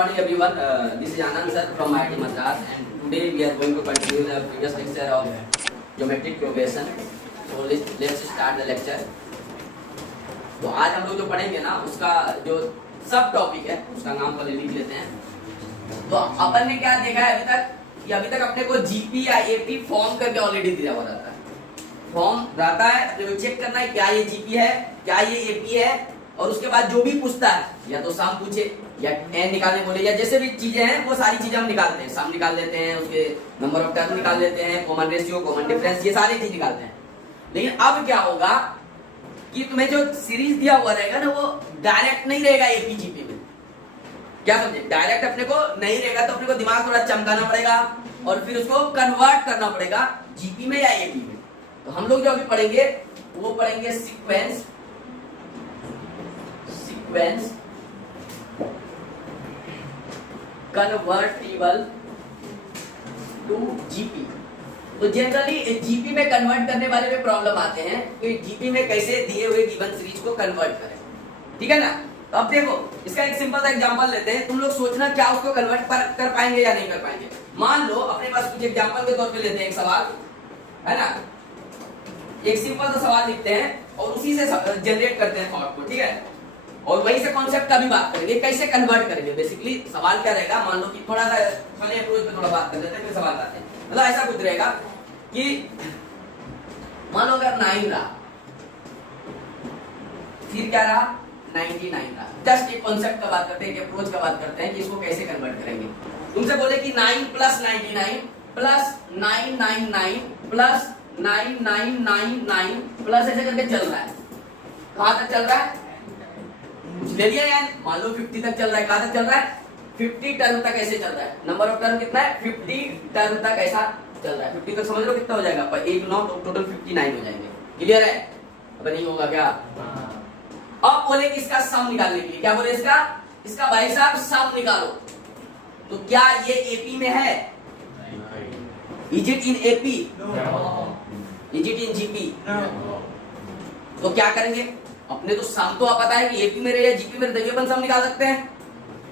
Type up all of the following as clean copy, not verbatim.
morning everyone. This is Anand sir from IIT Madras, and today we are going to continue the previous lecture of geometric progression. So let's start the lecture. तो आज हम लोग जो पढ़ेंगे ना उसका जो सब टॉपिक है उसका नाम पहले लिख लेते हैं। तो अपन ने क्या देखा है अभी तक कि अभी तक अपने को जीपी या एपी फॉर्म करके ऑलरेडी दिया हुआ रहता है। फॉर्म रहता है, अपने को चेक करना है क्या ये जीपी है क्या ये एपी है, और उसके बाद जो भी पूछता है या तो सम पूछे या एन निकालने बोले या जैसे भी चीजें हैं वो सारी चीजें हम निकालते हैं। सम निकाल लेते हैं, उसके नंबर ऑफ टर्म निकाल लेते हैं, कॉमन रेशियो, कॉमन डिफरेंस, ये सारी चीज निकालते हैं। लेकिन अब क्या होगा कि तुम्हें जो सीरीज दिया हुआ रहेगा ना वो डायरेक्ट नहीं रहेगा एपी जीपी में। क्या समझे? डायरेक्ट अपने को नहीं रहेगा तो अपने को दिमाग थोड़ा चमकाना पड़ेगा और फिर उसको कन्वर्ट करना पड़ेगा जीपी में या एपी में। तो हम लोग जो अभी पढ़ेंगे वो पढ़ेंगे सीक्वेंस कन्वर्टिबल टू जीपी। तो जनरली जीपी में कन्वर्ट करने वाले में प्रॉब्लम आते हैं कि जीपी में कैसे दिए हुए गिवन सीरीज को कन्वर्ट करें, ठीक है ना। तो अब देखो इसका एक सिंपल सा एग्जांपल लेते हैं, तुम लोग सोचना क्या उसको कन्वर्ट कर पाएंगे या नहीं कर पाएंगे। मान लो अपने पास कुछ एग्जांपल के तौर पे लेते हैं एक सवाल, है ना। एक सिंपल सा सवाल लिखते हैं और उसी से जनरेट करते हैं थॉट को, ठीक है। और वहीं से कॉन्सेप्ट का भी बात करेंगे कैसे कन्वर्ट करेंगे। बेसिकली सवाल क्या रहेगा, मान लो कि थोड़ा सा फनी अप्रोच पे थोड़ा बात कर लेते हैं फिर सवाल आते हैं। मतलब ऐसा कुछ रहेगा कि मान लो अगर 9 रहा फिर क्या रहा 99 रहा। जस्ट एक कॉन्सेप्ट का बात करते हैं, एक अप्रोच का बात करते हैं कि इसको कैसे कन्वर्ट करेंगे। तुमसे बोले कि 9 प्लस 99 प्लस 999 प्लस 9999 प्लस ऐसे करके चल रहा है। कहां तक चल रहा है कुछ ले लिया यार, मान लो 50 तक चल रहा है। कहां तक चल रहा है 50 टर्म तक ऐसे चल रहा है। नंबर ऑफ टर्म कितना है 50 टर्म तक ऐसा चल रहा है। 50 तक समझ लो कितना हो जाएगा, पर 1 9 तो टोटल 59 हो जाएंगे। क्लियर है? अब नहीं होगा क्या? अब बोले कि इसका सम निकालने के लिए क्या बोले, इसका भाई साहब सम निकालो। तो क्या ये एपी में है? Is it in AP? Is it in GP? तो क्या करेंगे, अपने तो सम तो पता है कि एपी में रहे या जीपी में रहे, अपन सम निकाल सकते हैं।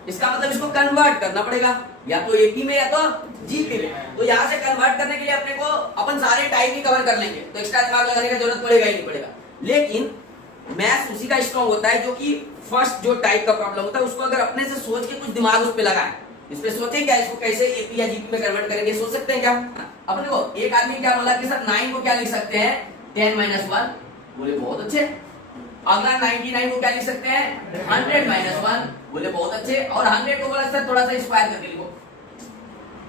इसका मतलब इसको कन्वर्ट करना पड़ेगा या तो एपी में या तो जीपी में। तो यहाँ से कन्वर्ट करने के लिए अपने को अपन सारे टाइप ही कवर कर लेंगे, तो एक्स्ट्रा दिमाग लगाने की जरूरत पड़ेगा ही नहीं पड़ेगा। लेकिन मैथ्स उसी का स्ट्रॉन्ग होता है जो कि फर्स्ट जो टाइप का प्रॉब्लम होता है उसको अगर अपने से सोच के कुछ दिमाग उस पे लगाए, इस पे सोचे क्या इसको कैसे एपी या जीपी में कन्वर्ट करेंगे, सोच सकते हैं क्या? अब देखो एक आदमी क्या बोला कि सर 9 को क्या लिख सकते हैं 10 - 1, बोले बहुत अच्छे। अगला 99 को क्या लिख सकते हैं 100 - 1, बोले बहुत अच्छे। और 100 को बोला सर थोड़ा सा स्क्वायर करके लिखो,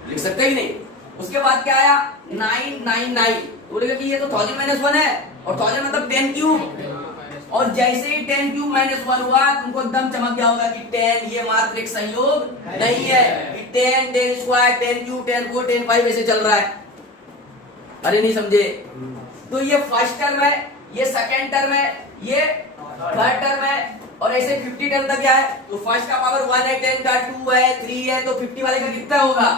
लिख सकते ही नहीं। उसके बाद क्या आया 999, बोलेगा कि ये तो 1000 - 1 है और 1000 मतलब 10 क्यूब। और जैसे ही 10 क्यूब - 1 हुआ तुमको एकदम चमक गया होगा कि 10 ये मात्र एक संयोग नहीं है कि 10 10 स्क्वायर 10 क्यूब 10 4 10 5 ऐसे चल रहा है। अरे नहीं समझे? तो ये फर्स्ट टर्म है, ये सेकंड टर्म है, ये थर्ड टर्म है और ऐसे 50 टर्म तक क्या है। तो फर्स्ट का पावर 1 है, 10 का 2 है, 3 है, तो 50 वाले का कितना होगा?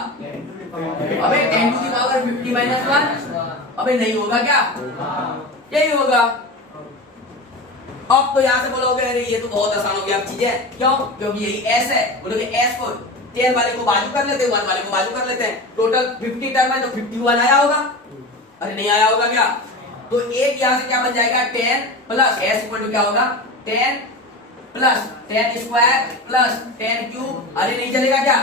अबे 10 टू द पावर 50 - 1। अबे नहीं होगा क्या? यही होगा। अब तो यहाँ से बोलोगे अरे ये तो बहुत आसान हो गया अब चीजें, क्यों? क्योंकि यही s है। बोलोगे s को 10 वाले को बाजू कर लेते हैं, 1 वाले को बाजू कर लेते हैं, टोटल 50 टर्म है तो 51 आया होगा। अरे नहीं आया होगा क्या? तो एक यहाँ से क्या बन जाएगा 10 प्लस s इक्वल टू क्या होगा 10 प्लस 10 स्क्वायर प्लस 10 क्यूब। अरे नहीं चलेगा क्या?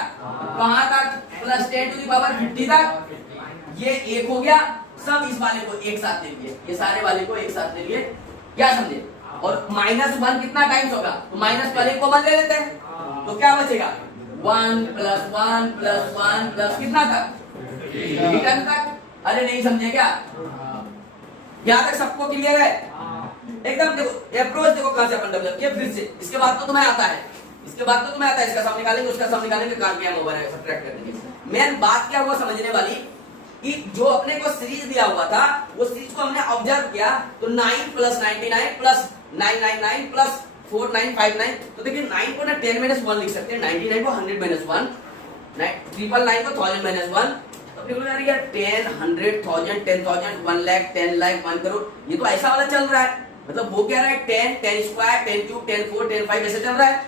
कहां तक? प्लस 10 टू द पावर 50 तक। ये एक हो गया। सब इस वाले को एक साथ ले लिए, ये सारे वाले को एक साथ ले लिए। क्या समझे? और -1 कितना टाइम्स होगा? तो माइनस वाले को कॉमन ले लेते हैं, तो क्या बचेगा 1 + 1 + 1 प्लस कितना तक 10 तक। अरे नहीं समझे क्या? यहाँ तक सबको क्लियर है एकदम? देखो अप्रोच देखो कहां से अपन डेवलप किया फिर से। इसके बाद तो तुम्हें आता है, इसका सम निकालेंगे, उसका सम निकालेंगे, काट ओवर है सब्ट्रैक्ट करने। मेन बात क्या हुआ समझने वाली कि जो अपने को सीरीज दिया हुआ था वो सीरीज को हमने ऑब्जर्व किया। तो 9 + 99 प्लस 999 प्लस 4959। तो देखिए 9 को ना 10 - 1 लिख सकते हैं, 99 को 100 - 1, 999 को 1000 - 1। तो अपने को यार 10 100 1000 10,000 1 लाख 10 लाख 1 करोड़, ये तो ऐसा वाला चल रहा है। मतलब वो क्या रहा है 10 10 स्क्वायर 10 क्यूब 10 4 10 5 ऐसे चल रहा है।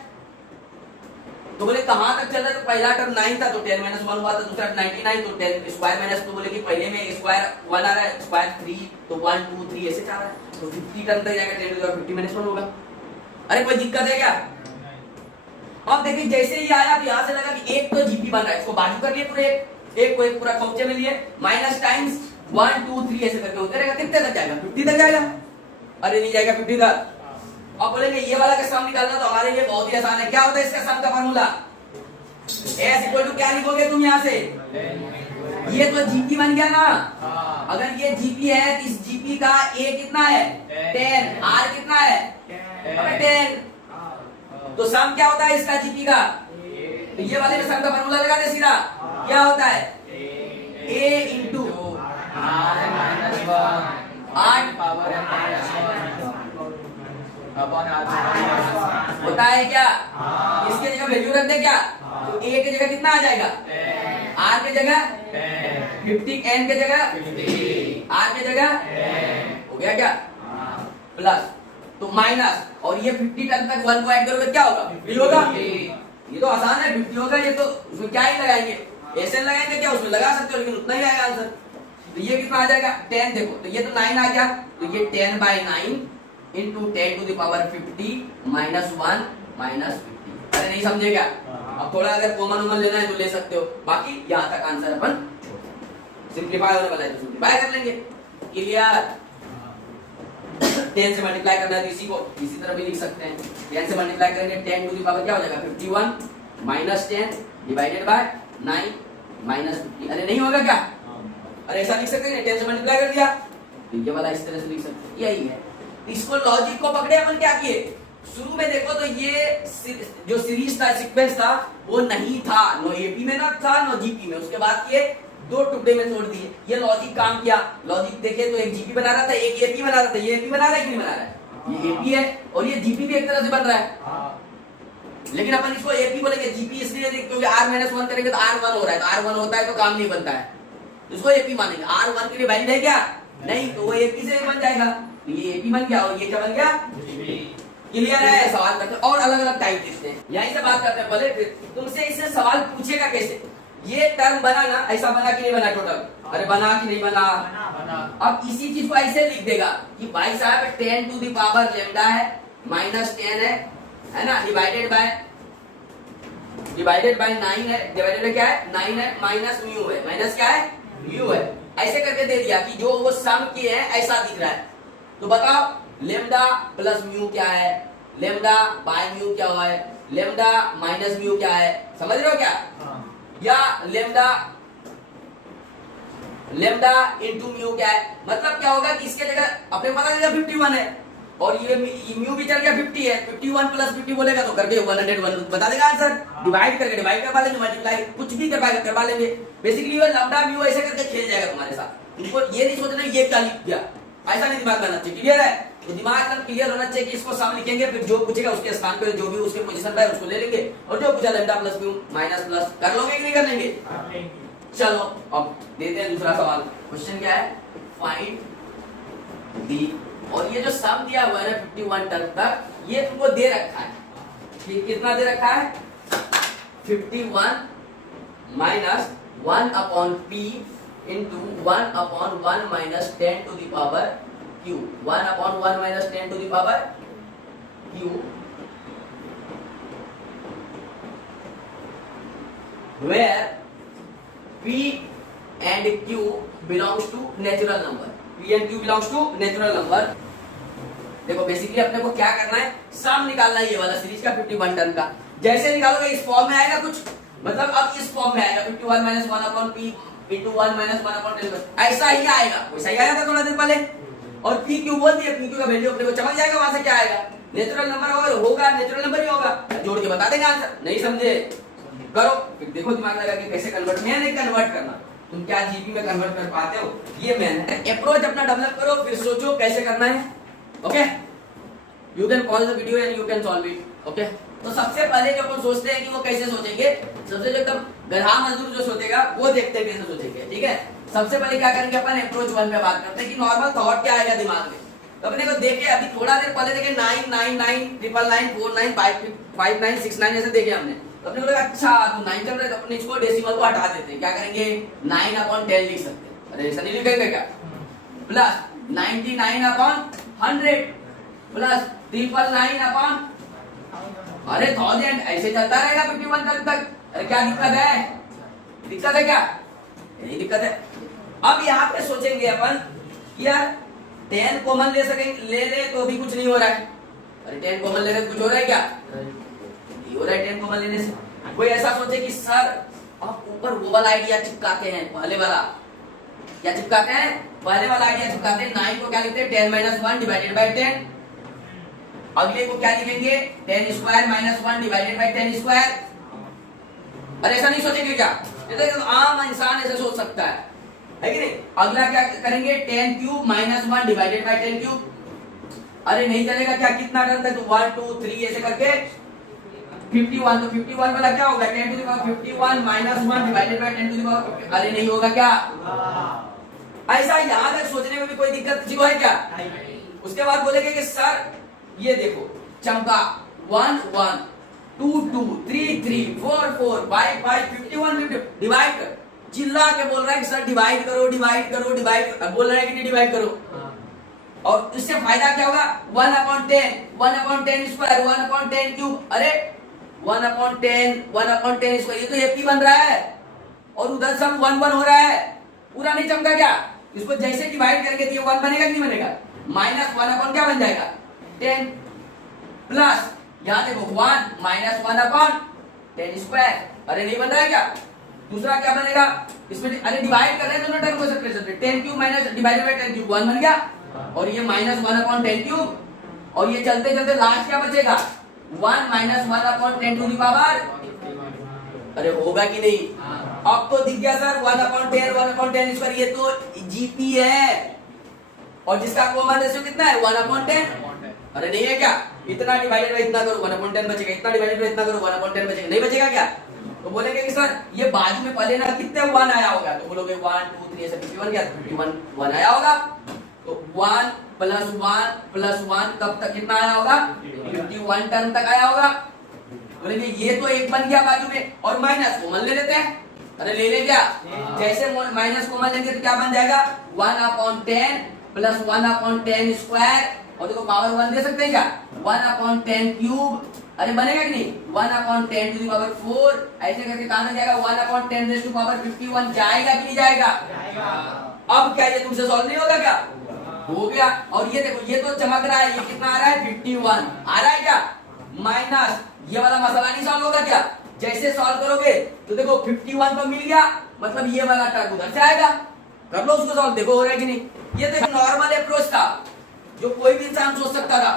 तो बोले कहां तक चल रहा है, तो पहला टर्म 9 था तो 10 माइनस 1 हुआ था, दूसरा 99 तो 10 स्क्वायर माइनस, तो बोले कि पहले में स्क्वायर 1 आ रहा है, स्क्वायर 3 तो 1 2 3 ऐसे चल रहा है, तो 50 टर्म तक जाएगा 10 तो 50 माइनस 1 होगा। अरे कोई दिक्कत है क्या? अब देखिए जैसे ही आया अब यहां से लगा कि एक तो जीपी बन रहा है, इसको बाजू कर लिए पूरे एक को एक पूरा खोपचे में लिए, माइनस टाइम्स 1 2 3 ऐसे करके होते रहेगा, कितने तक जाएगा? 50 तक जाएगा। अरे नहीं जाएगा 50 तक। अब बोलेंगे ये वाला का सम निकालना तो हमारे लिए बहुत ही आसान है। क्या होता है इसका सम का फार्मूला? S इक्वल टू क्या लिखोगे तुम यहाँ से? ये तो जीपी बन गया ना। अगर ये जीपी है तो इस जीपी का A कितना है? 10। R कितना है? 10। तो सम क्या होता है इसका जीपी का? तो ये वाले में सम का फार्मूला लगा दे सीधा। क्या होता है? A इंटू R होता है क्या? इसके जगह वैल्यू रख दे क्या? तो A की जगह कितना आ जाएगा? R की जगह 50, N की जगह 50, R की जगह हो गया क्या? प्लस तो माइनस, और ये 50 टर्म तक 1 को ऐड करोगे क्या होगा? 50 होगा। ये तो आसान है, 50 होगा। ये तो उसमें क्या ही लगाएंगे, ऐसे लगाएंगे क्या? उसमें लगा सकते हो लेकिन उतना ही आएगा आंसर। तो ये कितना आ जाएगा? 10। देखो तो ये तो 9 आ गया, तो ये 10/9 into 10 to the power 50 minus 1 minus 50। अरे नहीं समझे क्या? अब थोड़ा अगर कॉमन उमन लेना है तो ले सकते हो, बाकी यहाँ तक आंसर अपन सिंप्लीफाई होने वाला है तो सिंप्लीफाई कर लेंगे। क्लियर? 10 से मल्टीप्लाई करना है तो इसी को इसी तरह भी लिख सकते हैं। 10 से मल्टीप्लाई करेंगे 10 टू द पावर क्या हो जाएगा? 51 माइनस 10 डिवाइडेड बाय 9 माइनस 50। अरे नहीं होगा क्या? अरे ऐसा लिख सकते हैं, 10 से मल्टीप्लाई कर दिया तो ये वाला इस तरह से लिख सकते हैं। यही है, इसको लॉजिक को पकड़े अपन क्या किए, शुरू में देखो तो ये जो सीरीज था, सीक्वेंस था, वो नहीं था, नो एपी में ना था नो जीपी में। उसके बाद ये दो टुकड़े में तोड़ दिए। ये लॉजिक काम किया। लॉजिक देखे तो एक जीपी बना रहा था, एक एपी बना रहा था। ये एपी बना रहा है कि नहीं बना रहा है? ये एपी है और ये जीपी भी एक तरह से बन रहा है, लेकिन अपन इसको एपी बोलेंगे, जीपी इसलिए क्योंकि r-1 करेंगे तो r1 हो रहा है, तो r1 होता है तो काम नहीं बनता है, इसको एपी मानेंगे। r1 के लिए वैलिड है क्या? नहीं, तो वो एपी से बन जाएगा। तो ये एपी बन गया और ये क्या बन गया? क्लियर है? सवाल करते हैं और अलग अलग टाइप लिखते हैं, यहीं से बात करते हैं। पहले तुमसे इससे सवाल पूछेगा कैसे, ये टर्म बना ना, ऐसा बना कि नहीं बना टोटल? अरे बना कि नहीं बना? अब इसी चीज को ऐसे लिख देगा कि भाई साहब 10 टू द पावर लैम्डा है माइनस 10 है ना, डिवाइडेड बाय 9 है, डिवाइडेड बाय क्या है? 9 है, माइनस म्यू है, माइनस क्या है? म्यू है। ऐसे करके दे दिया कि जो वो सम किए हैं ऐसा दिख रहा है। तो बताओ लेम्डा प्लस म्यू क्या है, लेम्डा बाय म्यू क्या है, लेम्डा माइनस म्यू क्या है, समझ रहे हो क्या? या लेम्डा इनटू म्यू क्या है, मतलब क्या होगा कि इसके जगह अपने पता चला 51 है और ये म्यू भी चल गया 50 है, 51 प्लस 50 बोलेगा तो करके 101 बता देगा आंसर। डिवाइड करके डिवाइड करवा लेंगे, मल्टीप्लाई कुछ भी करवा लेंगे। बेसिकली वो लैम्डा म्यू ऐसे करके खेल जाएगा तुम्हारे साथ। तुमको ये नहीं सोचना ये क्या लिख दिया, ऐसा नहीं दिमाग में आना चाहिए। क्लियर है? तो दिमाग एकदम क्लियर होना चाहिए कि इसको सम लिखेंगे, फिर जो पूछेगा उसके स्थान पे जो भी उसके पोजीशन पे है उसको ले लेंगे, और जो पूछा lambda plus mu minus plus कर लोगे कि नहीं कर लेंगे? चलो अब देते हैं दूसरा सवाल। क्वेश्चन क्या है? फाइंड दी, और ये जो सम दिया हुआ है 51 टर्म तक, ये तुमको दे रखा है कि कितना दे रखा है? 51 minus 1 upon p into 1 upon 1 minus 10 to the power q, 1 upon 1 minus 10 to the power q, where p and q belongs to natural number, p and q belongs to natural number। देखो basically अपने को क्या करना है, सम निकालना है ये वाला सीरीज का 51 टर्म का। जैसे निकालोगे इस फॉर्म में आएगा कुछ, मतलब अब इस फॉर्म में आएगा 51 minus 1 upon p into 1 minus 1 upon 10, ऐसा ही आएगा। वैसा ही आया था थोड़ा देर पहले। और p q बोल दिया, p q का वैल्यू अपने को चमक जाएगा, वहां से क्या आएगा? नेचुरल नंबर होगा, नेचुरल नंबर ही होगा, जोड़ के बता देगा आंसर। नहीं समझे? करो फिर देखो दिमाग लगा के कैसे कन्वर्ट, मैं नहीं कन्वर्ट करना, तुम क्या जीपी में कन्वर्ट कर पाते हो, ये मैंने अप्रोच अपना डेवलप करो, फिर सोचो कैसे करना है। Okay, you can pause the video and you can solve it. Okay, तो सबसे पहले जो अपन सोचते हैं कि वो कैसे सोचेंगे, सबसे जो एकदम गधा मजदूर जो सोचेगा वो देखते हैं कैसे सोचेंगे। ठीक है, सबसे पहले क्या करेंगे अपन, अप्रोच 1 पे बात करते हैं कि नॉर्मल थॉट क्या आएगा दिमाग में। तो अपने को देखे अभी थोड़ा देर पहले देखे 9 9 9 9 9 9 4 9 5 5 9 6 9 ऐसे देखे हमने। तो अपने को लगा अच्छा तो 9 चल रहा है, तो अपने इसको डेसिमल को हटा देते हैं। क्या करेंगे 9/10 लिख सकते हैं। अरे ऐसा नहीं लिखेंगे क्या? प्लस 99/100 प्लस 999 अरे 1000 ऐसे चलता रहेगा 51 तक। अरे क्या दिक्कत है? दिक्कत है क्या? नहीं दिक्कत है। अब यहाँ पे सोचेंगे अपन यार 10 कॉमन ले सकेंगे, ले तो भी कुछ नहीं हो रहा है। अरे 10 कॉमन लेने से कुछ हो रहा है क्या? नहीं हो रहा है 10 कॉमन लेने से। कोई ऐसा सोचे कि सर आप ऊपर वो वाला आइडिया चिपकाते हैं, पहले वाला क्या चिपकाते हैं? पहले वाला आइडिया चिपकाते हैं। 9 को क्या लिखते हैं 10 - 1 डिवाइडेड बाय 10। अगले को क्या लिखेंगे 10 स्क्वायर - 1 डिवाइडेड बाय 10 स्क्वायर। अरे ऐसा नहीं सोचेंगे क्या? ये तो आम इंसान ऐसे सोच सकता है कि नहीं? अगला क्या करेंगे 10 क्यूब - 1 डिवाइडेड बाय 10 क्यूब। अरे नहीं चलेगा क्या? कितना टर्म तक? 1 2 3 ऐसे करके 51। तो 51 वाला क्या होगा 10 to the power 51 - 1 divided by 10 to the power 50। अरे नहीं होगा क्या? ऐसा यहाँ तक सोचने में भी कोई दिक्कत किसी को है क्या? उसके बाद बोलेंगे कि सर ये देखो चमका 1 1 2 2 3 3 4 4 5 5 51 50 डिवाइड कर। चिल्ला के बोल रहा है कि सर डिवाइड करो डिवाइड करो डिवाइड। बोल रहा है कि नहीं डिवाइड करो। और इससे फायदा क्या होगा 1/10 1/10 स्क्वायर 1/10 क्यूब। अरे 1/10 1/10 स्क्वायर, ये तो एपी बन रहा है और उधर सब 1 1 हो रहा है। पूरा नहीं चमका क्या? इसको जैसे डिवाइड करेंगे तो ये 1 बनेगा कि नहीं बनेगा? -1 क्या बन जाएगा 10 प्लस यहां देखो 1 - 1/10 स्क्वायर। अरे नहीं बन रहा है क्या? दूसरा क्या बनेगा इसमें? अरे डिवाइड कर रहे हैं दोनों टर्म को separate. 10 cube minus divided by 10 cube 1 बन गया और ये -1/10 क्यूब। और ये चलते चलते लास्ट क्या बचेगा 1 - 1/10 टू द पावर। अरे होगा कि नहीं? अब तो दिख गया सर 1/10 1/10 स्क्वायर, ये तो जीपी है और जिसका कॉमन रेशियो कितना है 1/10। अरे नहीं है क्या? इतना डिवाइडेड बाय इतना करो 1/10 बचेगा, इतना डिवाइडेड बाय इतना करो 1/10 बचेगा। नहीं बचेगा क्या? तो बोलेंगे कि सर ये बाजू में पहले ना कितने 1 आया होगा? तो बोलोगे 1 2 3 ऐसे 51 क्या? 51 1 आया होगा। तो 1 + 1 कब तक कितना आया होगा 51 टर्म तक आया होगा। बोलेंगे ये तो एक बन गया बाजू में और माइनस कॉमन ले लेते हैं। अरे ले ले क्या? जैसे माइनस कॉमन लेंगे तो क्या बन जाएगा 1/10 प्लस 1/10 स्क्वायर। और देखो पावर 1 दे सकते हैं क्या 1/10 क्यूब। अरे बनेगा कि नहीं 1/10 टू द पावर 4 ऐसे करके कहां तक जाएगा 1/10 रेज़ टू पावर 51 जाएगा कि नहीं जाएगा? अब क्या ये तुमसे सॉल्व नहीं होगा क्या? हो गया। और ये देखो ये तो चमक रहा है, ये कितना आ रहा है 51 आ रहा है क्या? माइनस ये वाला मसला नहीं सॉल्व होगा क्या? जैसे सॉल्व करोगे तो देखो 51 तो मिल गया, मतलब ये वाला टर्म उधर से आएगा। कर लो उसको सॉल्व, देखो हो रहा है कि नहीं। ये देखो नॉर्मल अप्रोच था जो कोई भी इंसान सोच सकता था।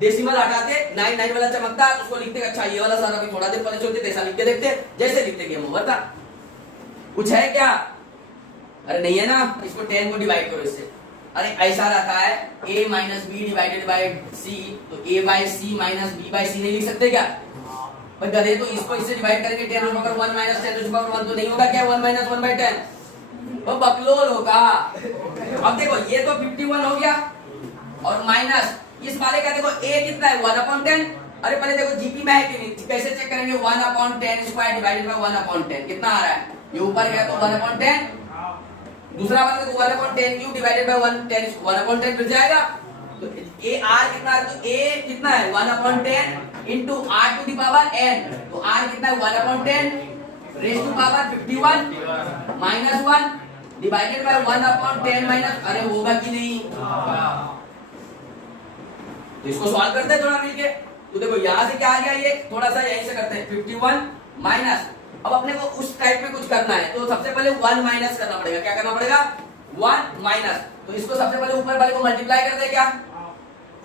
डेसिमल हटाते 9 9 वाला चमकता उसको लिखते अच्छा ये वाला सारा भी थोड़ा देर पहले छोड़ते ऐसा लिख के देखते, जैसे लिखते गेम ओवर था। कुछ है क्या? अरे नहीं है ना। इसको 10 को डिवाइड करो इससे। अरे ऐसा रहता है a - b divided by c, तो a/c - b/c नहीं लिख सकते क्या? पर गधे तो इसको इससे डिवाइड करेंगे 10 to the power 1 - 10 to the power 1 तो नहीं होगा क्या 1 - 1/10 वो बकलोल होगा। अब देखो ये तो 51 हो गया और माइनस इस वाले का देखो a कितना है 1/10। अरे पहले देखो जीपी में है कि नहीं, कैसे चेक करेंगे 1/10 स्क्वायर डिवाइडेड बाय 1/10 कितना आ रहा है? ये ऊपर गया तो 1/10। दूसरा वाला देखो 1/10 क्यूब डिवाइडेड बाय 1/10 मिल जाएगा। तो a r कितना है? तो a कितना है 1/10 into r to the power n। तो r कितना है 1/10 raise to power 51 -1 divided by 1/10 minus. अरे होगा कि नहीं? तो इसको सॉल्व करते हैं थोड़ा मिलके। तो देखो यहां से क्या आ गया, ये थोड़ा सा यहीं से करते हैं 51 माइनस। अब अपने को उस टाइप में कुछ करना है तो सबसे पहले 1 माइनस करना पड़ेगा। क्या करना पड़ेगा 1 माइनस। तो इसको सबसे पहले ऊपर वाले को मल्टीप्लाई कर दे क्या?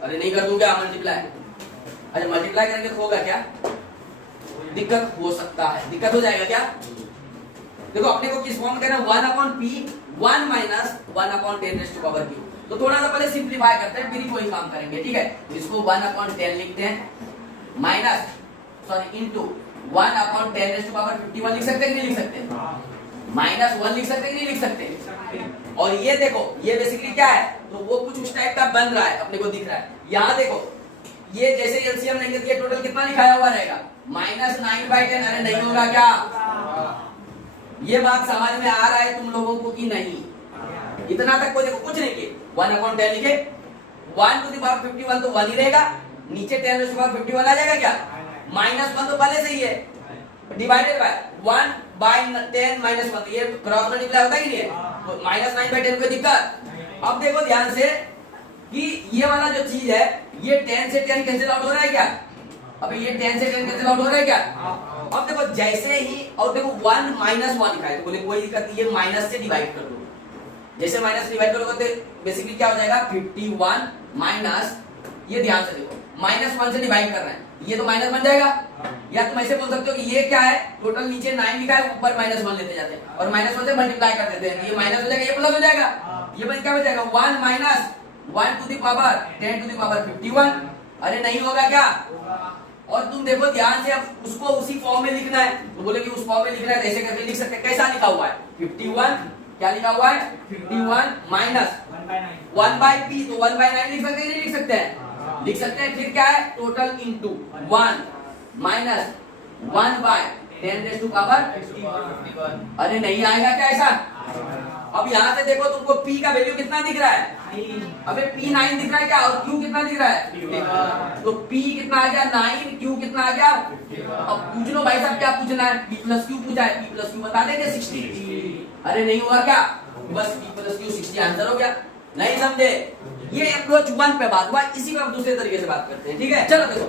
अरे नहीं कर दूं क्या मल्टीप्लाई? अरे मल्टीप्लाई करेंगे तो होगा क्या? दिक्कत हो सकता है, दिक्कत हो जाएगा क्या? देखो अपने को किस फॉर्म में करना 1/p 1 minus 1/10 raise to power q। तो थोड़ा सा पहले सिंपलीफाई करते हैं फिर ही कोई काम करेंगे, ठीक है? तो इसको 1/10 लिखते हैं minus sorry into 1/10 raise to power 51 लिख सकते हैं कि नहीं लिख सकते? -1 लिख सकते हैं कि नहीं लिख सकते? और ये देखो ये बेसिकली क्या है, तो वो कुछ उस टाइप का बन रहा है अपने को दिख रहा है। यहाँ देखो ये जैसे एलसीएम लेंगे तो ये टोटल कितना लिखाया हुआ रहेगा, -9/10। अरे नहीं होगा क्या? ये बात समझ में आ रहा है तुम लोगों को कि नहीं? इतना तक कोई देखो कुछ नहीं किए, 1/10 लिखे, 1 to the power 51 तो 1 ही रहेगा, नीचे 10 to the power 51 आ जाएगा क्या? -1 तो पहले से ही है, डिवाइडेड बाय 1/10 -1, तो ये क्रॉस मल्टीप्लाई होता ही नहीं है, तो -9/10 कोई दिक्कत? अब देखो ध्यान से कि ये वाला जो चीज है ये 10 से 10 कैंसिल आउट हो रहा है क्या? अबे ये 10 से 10 कैंसिल आउट हो रहा है क्या? अब देखो जैसे ही, और देखो 1 -1 लिखा है तो बोले कोई दिक्कत नहीं, ये माइनस से डिवाइड कर दो। जैसे माइनस डिवाइड करोगे तो बेसिकली क्या हो जाएगा, 51 माइनस, ये ध्यान से देखो -1 से डिवाइड कर रहे हैं, ये तो माइनस बन जाएगा। या तुम ऐसे बोल सकते हो कि ये क्या है, टोटल नीचे 9 लिखा है, ऊपर -1 लेते जाते हैं और -1 से मल्टीप्लाई कर देते हैं, ये माइनस हो जाएगा, ये प्लस हो जाएगा, ये बन क्या हो जाएगा 1 minus 1 to the power 10 to the power 51। अरे नहीं होगा क्या? और तुम देखो ध्यान से, अब उसको उसी फॉर्म में लिखना है, तो बोले कि उस फॉर्म में लिखना है, ऐसे करके लिख सकते हैं। कैसा लिखा हुआ है 51, क्या लिखा हुआ है 51 माइनस 1/p, तो 1/9 लिख सकते हैं, नहीं लिख सकते हैं? लिख सकते हैं। फिर क्या है, total into 1 minus 1/10 raised to power 51। अरे नहीं आएगा क्या ऐसा? अब यहाँ से देखो तुमको p का वैल्यू कितना दिख रहा है, अबे p 9 दिख रहा है क्या, और q कितना दिख रहा है? तो p कितना आ गया 9, q कितना आ गया? अब पूछ लो भाई साहब क्या पूछना है, p प्लस q पूछा है, p प्लस q बता देंगे 60। अरे नहीं हुआ क्या, बस p प्लस q 60 आंसर हो गया। नहीं समझे? ये अप्रोच 1 पे बात हुआ, इसी में अब दूसरे तरीके से बात करते हैं, ठीक है? चलो देखो,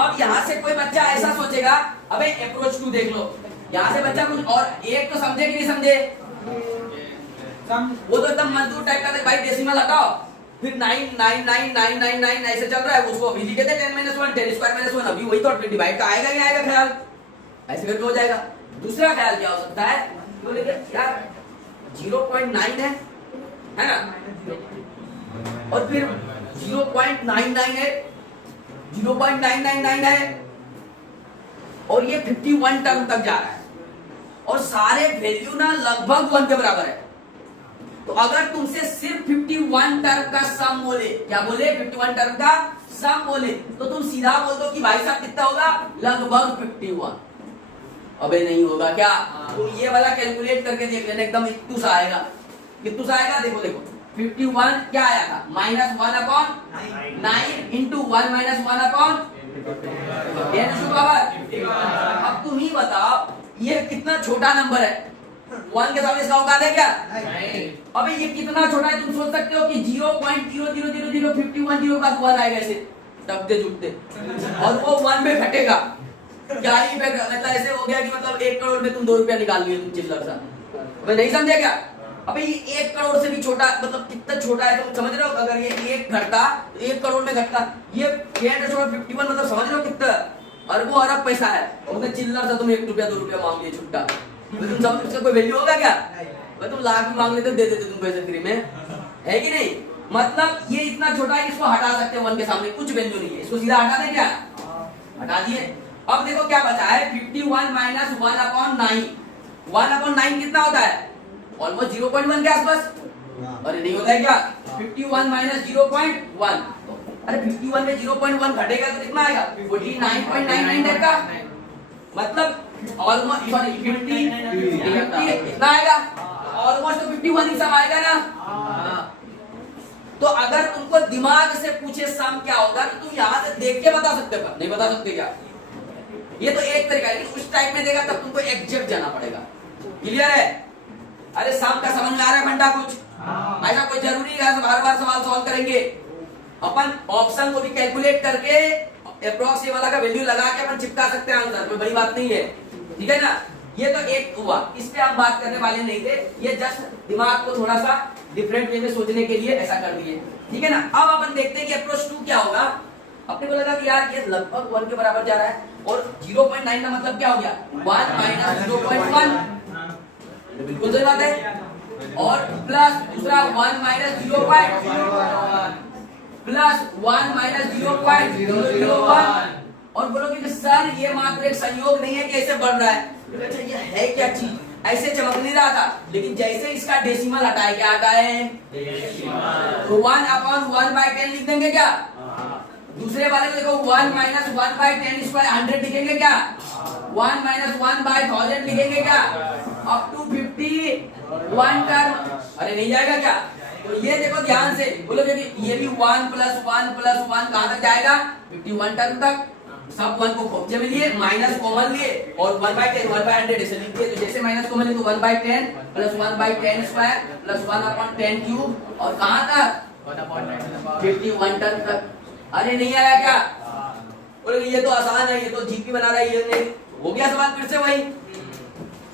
अब यहाँ से कोई बच्चा ऐसा सोचेगा, अबे अप्रोच 2 देख लो, यहाँ से बच्चा कुछ और एक तो समझे कि नहीं समझे? वो तो एकदम मजदूर टाइप का था भाई, डेसिमल हटाओ, फिर 9 9 9 9 9 9 ऐसे चल रहा है, उसको अभी लिखे थे 10 -1 10 स्क्वायर -1, अभी वही तो डिवाइड का आएगा ही आएगा ख्याल, ऐसे करके हो जाएगा। दूसरा ख्याल क्या हो सकता है, तो यार 0.9 है ना, और फिर 0.99 है, 0.999 है, और ये 51 टर्म तक जा रहा है, और सारे वैल्यू ना लगभग 1 के बराबर है। तो अगर तुमसे सिर्फ 51 टर्म का सम बोले, क्या बोले, 51 टर्म का सम बोले, तो तुम सीधा बोल दो कि भाई साहब कितना होगा, लगभग 51। अबे नहीं होगा क्या? तुम ये वाला कैलकुलेट करके देख लेना, एकदम इत्तुस आएगा, कित्तुस आएगा, देखो देखो 51 क्या आया था, -1/9 इंटू 1 - 1/10। अब तुम ही बताओ ये कितना छोटा नंबर है, 1 के सामने इसका औकात है क्या? नहीं। अबे ये कितना छोटा है, तुम सोच सकते हो कि 0.0000051 का 1 आएगा ऐसे टपते जुटते, और वो 1 में घटेगा, क्या ही मतलब ऐसे हो गया कि मतलब 1 करोड़ में तुम 2 रुपया निकाल लिए तुम चिल्लर सा। अबे नहीं समझे क्या? अबे ये 1 करोड़ से भी छोटा, मतलब कितना छोटा है, तुम समझ रहे हो? अगर ये 1 घटता तो 1 करोड़ में घटता, ये 51 मतलब समझ रहे हो कितना अरबों अरब पैसा है, और चिल्लर सा तुम 1 रुपया 2 रुपया मांग लिए छुट्टा, तुम समझ, इसका कोई वैल्यू होगा क्या? तुम लाख भी मांग लेते दे देते तुम पैसे फ्री में, है कि नहीं? मतलब ये इतना छोटा है कि इसको हटा सकते हैं 1 के सामने, कुछ वैल्यू नहीं है, इसको सीधा हटा दें क्या? हटा दिए। अब देखो क्या बचा है, 51 माइनस 1/9, 1/9 कितना होता है, ऑलमोस्ट 0.1 के आसपास। अरे नहीं होता है क्या, 51 माइनस 0.1, अरे 51 में 0.1 घटेगा तो कितना आएगा, 49.99 का, मतलब ऑलमोस्ट, सॉरी 50 कितना आएगा, ऑलमोस्ट तो 51 ही सम आएगा ना। तो अगर तुमको दिमाग से पूछे सम क्या होगा, तो तुम यहाँ से देख के बता सकते हो, नहीं बता सकते क्या? ये तो एक तरीका है, उस टाइप में देगा तब तुमको एग्जैक्ट जाना पड़ेगा। क्लियर है? अरे सम का समझ में आ रहा है घंटा कुछ? ऐसा कोई जरूरी है हर बार सवाल सॉल्व करेंगे, अपन ऑप्शन को भी कैलकुलेट करके अप्रॉक्स ये वाला का वैल्यू लगा के अपन चिपका सकते हैं आंसर, कोई बड़ी बात नहीं है, ठीक है ना? ये तो एक हुआ, इस पे आप बात करने वाले नहीं थे, ये जस्ट दिमाग को थोड़ा सा डिफरेंट वे में सोचने के लिए ऐसा कर दिए, ठीक है ना? अब अपन देखते हैं कि अप्रोच 2 क्या होगा। अपने को लगा कि यार ये लगभग 1 के बराबर जा रहा है, और 0.9 का मतलब क्या हो गया, 1 माइनस 0.1, बिल्कुल सही बात है, और प्लस दूसरा 1 माइनस 0.01 प्लस 1 माइनस 0.001, और बोलोगे कि सर ये मात्र एक संयोग नहीं है कि ऐसे बढ़ रहा है, अच्छा ये है क्या चीज, ऐसे चमक नहीं रहा था, लेकिन जैसे इसका डेसिमल हटाए, क्या हटाए, तो 1/1/10 लिख देंगे क्या, दूसरे वाले को देखो 1 माइनस 1 बाई 10 स्क्वायर 100 लिखेंगे क्या? 1 माइनस 1 बाई 1000 लिखेंगे क्या? Up to 51 term. अरे नहीं जाएगा क्या? तो ये देखो ध्यान से बोलोगे कि ये भी 1 प्लस 1 प्लस 1 कहां तक जाएगा? 51 टर्म तक। सब 1 को खोपचे में लिए, माइनस कॉमन लिए और 1 बाई 10 1 बाई 100 ऐसे लिख दिए। तो जैसे माइनस कॉमन लिए तो 1 by 10 plus 1 by 10 square plus 1 upon 10 cube और कहां तक? 51 टर्म तक। अरे नहीं आया क्या? बोले ये तो आसान है, ये तो जीपी बना रहा है, ये नहीं हो गया सवाल फिर से वही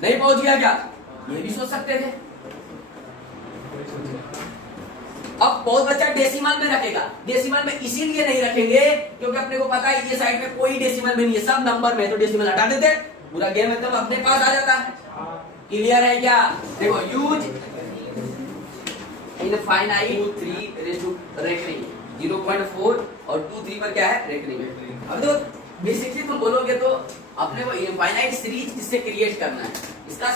नहीं पहुंच गया क्या? ये भी सोच सकते थे। अब बहुत बच्चा डेसिमल में रखेगा। डेसिमल में इसीलिए नहीं रखेंगे क्योंकि अपने को पता है ये साइड में कोई डेसिमल में नहीं है, सब नंबर में, तो डेसिमल हटा देते, पूरा गेम एकदम अपने पास आ जाता है। क्लियर है क्या? देखो use infinite 3 raise to recurring 0.4 और 2 3 पर क्या है? रेकरिंग। अब तो बेसिकली तुम बोलोगे तो अपने को इनफाइनाइट सीरीज किससे क्रिएट करना है, इसका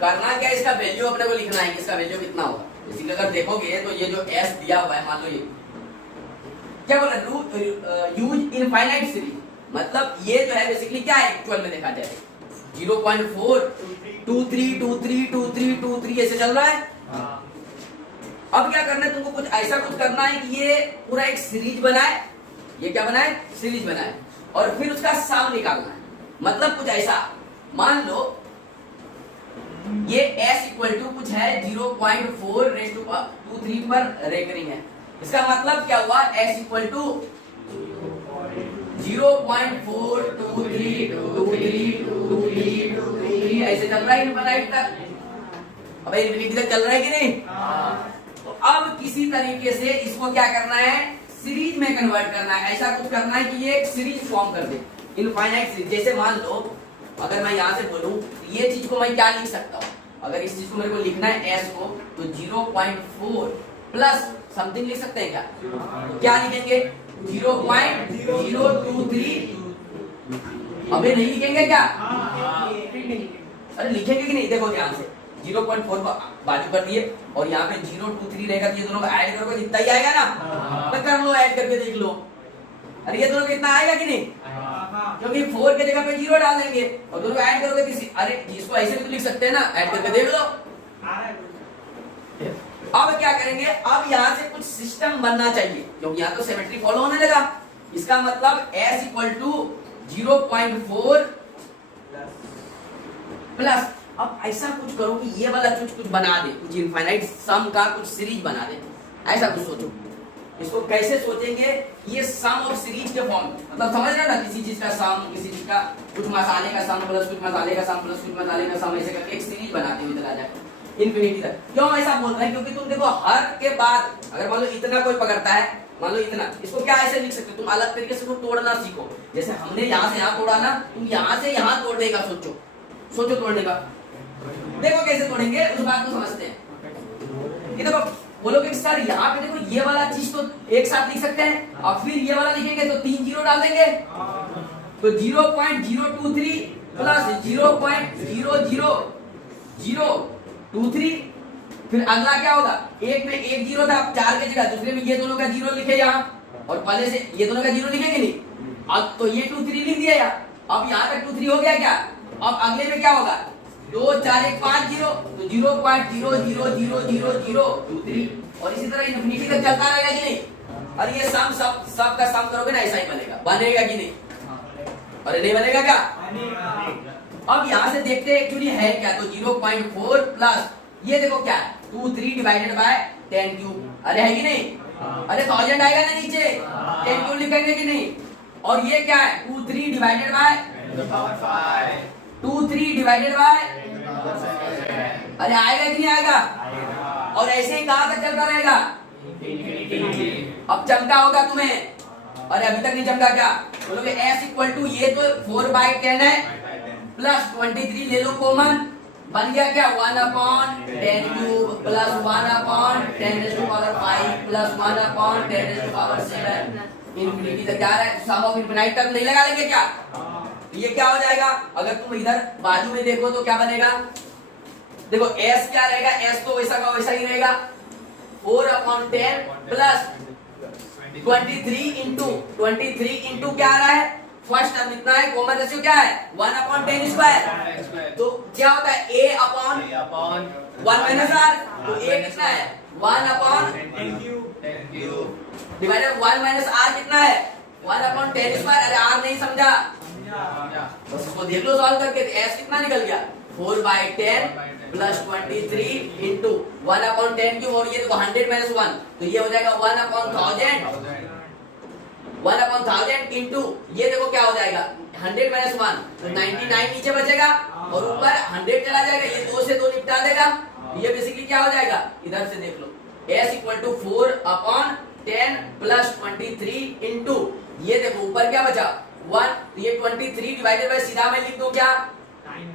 करना क्या है, इसका वैल्यू अपने को लिखना है कि इसका वैल्यू कितना होगा। इसी अगर देखोगे तो ये जो s दिया हुआ है, मान लो ये क्या बोला, यूज इनफाइनाइट सीरीज, मतलब ये जो है बेसिकली क्या है एक्चुअल में देखा जाए 0.4 2 3 2 3 2 3 2 3 ऐसे चल रहा है। अब क्या करना है तुमको, कुछ ऐसा कुछ करना है कि ये पूरा एक सीरीज बनाए, ये क्या बनाए? सीरीज बनाए, और फिर उसका सम निकालना है। मतलब कुछ ऐसा मान लो ये s इक्वल टू कुछ है 0.4 रेज़ टू 23 पर रेकरिंग है। इसका मतलब क्या हुआ? s इक्वल टू 0.423232323 ऐसे चल रहा है इनफाइनाइट तक। अब इनफिनिटी तक चल रहा है कि नहीं? तो अब किसी तरीके से इसको क्या करना है? सीरीज में कन्वर्ट करना है। ऐसा कुछ करना है कि ये एक सीरीज फॉर्म कर दे, इनफाइनाइट सीरीज। जैसे मान लो अगर मैं यहाँ से बोलूं ये चीज को मैं क्या लिख सकता हूँ, अगर इस चीज को मेरे को लिखना है s को, तो 0.4 प्लस समथिंग लिख सकते हैं क्या? तो क्या लिखेंगे? 0.023। अबे नहीं लिखेंगे क्या? अरे लिखेंगे कि नहीं? देखो ध्यान से 0.4 को बाजू कर दिए और यहाँ पे 023 रहेगा, ये दोनों को ऐड करोगे इतना ही आएगा ना? तो कर लो, ऐड करके देख लो। अरे ये दोनों को इतना आएगा कि नहीं? क्योंकि 4 के जगह पे 0 डाल देंगे और दोनों को ऐड करोगे किसी, अरे इसको ऐसे भी तो लिख सकते हैं ना, ऐड करके देख लो। अब क्या करेंगे? अब यहाँ से कुछ सिस्टम बनना चाहिए क्योंकि यहाँ तो सिमेट्री फॉलो होने लगा। इसका मतलब s इक्वल टू 0.4 प्लस, अब ऐसा कुछ करो कि ये वाला कुछ बना दे, कुछ इनफाइनाइट सम का कुछ सीरीज बना दे। ऐसा कुछ सोचो। इसको कैसे सोचेंगे? ये सम ऑफ सीरीज के फॉर्म, मतलब समझ रहे हो ना, किसी चीज का सम, किसी चीज का कुछ मसाले का सम प्लस कुछ मसाले का सम प्लस कुछ मसाले का सम, ऐसे करके एक सीरीज बनाते हुए चला जाए इनफिनिटी तक। क्यों ऐसा बोल रहे हैं? क्योंकि तुम देखो हर के बाद अगर मान लो इतना कोई पकड़ता है, मान लो इतना, इसको क्या ऐसे लिख सकते हो? तुम अलग तरीके से तोड़ना सीखो। जैसे हमने यहाँ से यहाँ तोड़ा ना, तुम यहाँ से यहाँ तोड़ने का सोचो, सोचो तोड़ने का। देखो कैसे तोड़ेंगे, उस बात को समझते हैं। ये देखो बोलोगे कि सर यहाँ पे देखो ये वाला चीज तो एक साथ लिख सकते हैं, और फिर ये वाला लिखेंगे तो 3 जीरो डाल देंगे, तो 0.023 प्लस 0.00023, फिर अगला क्या होगा? एक में एक जीरो था, 4 के जगह दूसरे में ये दोनों का जीरो लिखे यहाँ, और पहले से ये दोनों का जीरो लिखेंगे नहीं। अब तो ये 2 3 लिख दिया यार। अब यहाँ तक 2 3 हो गया क्या? अब अगले में क्या होगा? 2 4 1 5 0, तो 0.0000023, और इसी तरह इनफिनिटी तक चलता रहेगा कि नहीं? और ये सम सब का सम करोगे ना, ऐसा ही बनेगा। बनेगा कि नहीं? अरे नहीं बनेगा क्या? अब यहाँ से देखते हैं एक्चुअली है क्या। तो 0.4 प्लस ये देखो क्या है, 2 3 डिवाइडेड बाय 10 क्यूब। अरे है कि नहीं? अरे 1000 आएगा ना नीचे, 10 क्यूब लिखेंगे कि नहीं? और ये क्या है? 2 3 डिवाइडेड बाय 2 3 डिवाइडेड बाय, अरे आएगा कि नहीं आएगा? और ऐसे ही कहां तक चलता रहेगा? अब चमका होगा तुम्हें, अरे अभी तक नहीं चमका क्या? बोलोगे s इक्वल टू ये तो 4/10 है प्लस 23 ले लो कॉमन, बन गया क्या? 1/10 क्यूब प्लस 1/10⁵ प्लस 1/10⁷ इनफिनिटी तक जा रहा है। सम ऑफ इनफिनाइट तक नहीं लगा लेंगे क्या? ये क्या हो जाएगा? अगर तुम इधर बाजू में देखो तो क्या बनेगा? देखो s क्या रहेगा? s तो वैसा का वैसा ही रहेगा, 4/10 प्लस 23 इंटू क्या आ रहा है, फर्स्ट टर्म इतना है, कॉमन रेशियो क्या है 1/10 स्क्वायर, तो क्या होता है a अपॉन 1 माइनस r, तो a कितना है 1/10 डिवाइडेड 1 माइनस r कितना है 1/10 स्क्वायर। अरे r नहीं समझा, बस इसको देख लो सॉल्व करके, s कितना निकल गया 4/10 प्लस 23 इंटू 1/10 क्यों, और ये देखो 100 माइनस 1, तो ये हो जाएगा 1/1000 इंटू ये देखो क्या हो जाएगा 100 माइनस 1, तो 99 नीचे बचेगा और ऊपर 100 चला जाएगा, ये 2 से 2 निपटा देगा, ये बेसिकली क्या हो जाएगा, इधर से देख लो s equal to 4/10 plus 23 into ये देखो ऊपर क्या बचा 1, तो ये 23 डिवाइडेड बाय सीधा मैं लिख दूं क्या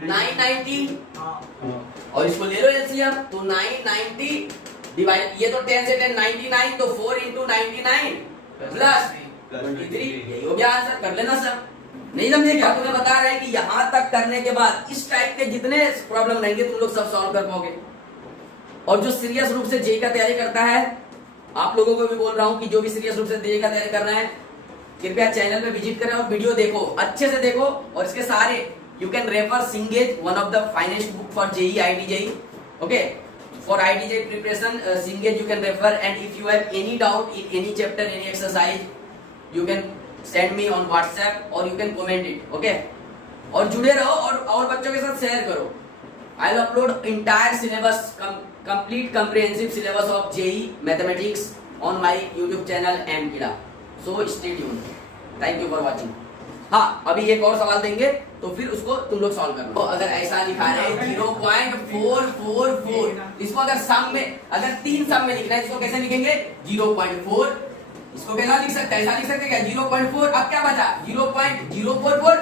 990, और इसको ले लो एलसीएम, तो 990 डिवाइड ये तो 10 से 10 99, तो 4 इंटू 99 प्लस 23, यही हो गया आंसर। कर लेना सर, नहीं समझे क्या, तुम्हें बता रहे हैं कि यहाँ तक करने के बाद इस टाइप के जितने प्रॉब्लम रहेंगे तुम लोग सब सॉल्व कर पाओगे। और जो सीरियस रूप से जेई का तैयारी करता है, आप लोगों को भी बोल रहा हूँ कि जो भी सीरियस रूप से जेई का तैयारी कर रहे हैं कृपया चैनल पे विजिट करें और वीडियो देखो, अच्छे से देखो, और इसके सारे you can refer Cengage, one of the finest book for JEE IIT okay, for IIT preparation Cengage you can refer, and if you have any doubt in any chapter, any exercise, you can send me on WhatsApp or you can comment it, okay, और जुड़े रहो और बच्चों के साथ share करो। I'll upload entire syllabus, complete comprehensive syllabus of JEE mathematics on my YouTube channel mkida, so stay tuned, thank you for watching। हाँ, अभी एक और सवाल देंगे तो फिर उसको तुम लोग सॉल्व करना। तो अगर ऐसा लिखा है 0.444, इसको अगर सम में, अगर 3 सम में लिखना है इसको कैसे लिखेंगे 0.4, इसको कैसा लिख सकते हैं, ऐसा लिख सकते हैं क्या 0.4, अब क्या बचा 0.044,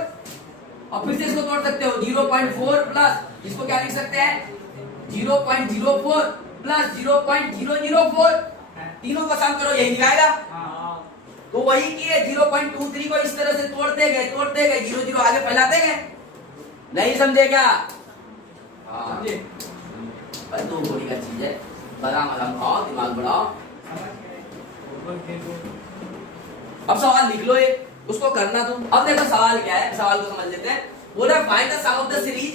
और फिर से इसको तोड़ सकते हो 0.4 प्लस इसको क्या लिख सकते हैं 0.04 प्लस 0.004, तीनों का सम करो यही निकालेगा। तो वही किए 0.23 को इस तरह से तोड़ते गए 0 आगे फैलाते गए, नहीं समझे क्या, दो गोली का चीज है, बादाम आराम खाओ, दिमाग बढ़ाओ। अब सवाल लिख लो एक, उसको करना तुम। अब देखो सवाल क्या है, सवाल को समझ लेते हैं। बोला find the sum of the series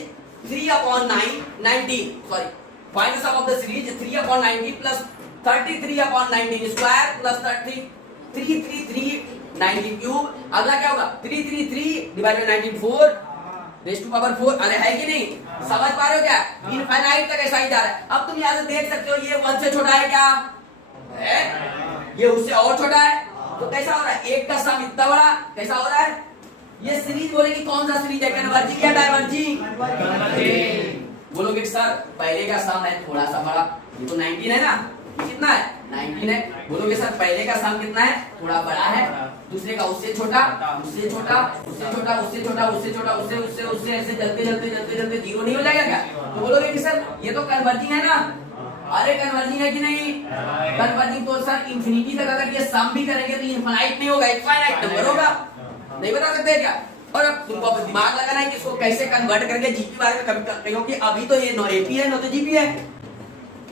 3/19 sorry find the sum of the series 3/19 plus 33/19 square plus 333 cube. अगला क्या होगा 333 डिवाइडेड 19 4 रेज़ टू पावर 4। अरे है कि नहीं, समझ पा रहे हो क्या, इनफाइनाइट तक ऐसा ही जा रहा है। अब तुम यहां से देख सकते हो ये 1 से छोटा है क्या है, ये उससे और छोटा है, तो कैसा हो रहा है एक का सम इतना बड़ा, कैसा हो रहा है, ये सीरीज बोलेगी कौन सा सीरीज है, कन्वर्जिंग या डाइवर्जिंग, बोलोगे सर पहले का सम है थोड़ा सा बड़ा, ये तो 19 है ना, कितना है 19 है, बोलोगे सर पहले का सम कितना है थोड़ा बड़ा है, दूसरे का उससे छोटा, उससे छोटा, उससे छोटा, उससे छोटा, उससे छोटा, उससे उससे उससे ऐसे चलते चलते चलते चलते 0 नहीं हो जाएगा क्या, तो बोलोगे कि सर ये तो कन्वर्जिंग है ना। अरे कन्वर्जिंग है कि नहीं, कन्वर्जिंग तो सर इंफिनिटी तक अगर ये सम भी करेंगे तो इनफाइनाइट नहीं होगा, इनफाइनाइट नंबर होगा, नहीं बता सकते क्या। और अब तुमको अब दिमाग लगाना है कि इसको कैसे कन्वर्ट करके जीपी बारे में कभी क्योंकि अभी तो ये नो एपी है नो तो जीपी है,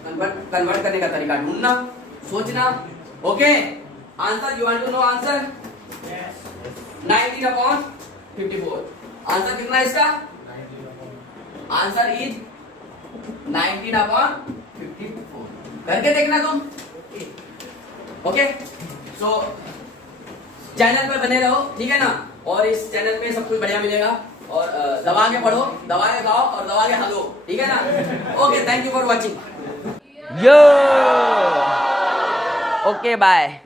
कन्वर्ट करने का तरीका ढूंढना, सोचना। Okay, answer you want to know answer 19/54। Answer कितना है इसका, आंसर इज 19/54। करके देखना तुम। ओके, सो चैनल पर बने रहो, ठीक है ना, और इस चैनल पे सब कुछ बढ़िया मिलेगा, और दबा के पढ़ो, दबा के खाओ और दबा के हलो, ठीक है ना। Okay, thank you for watching. Yo okay bye.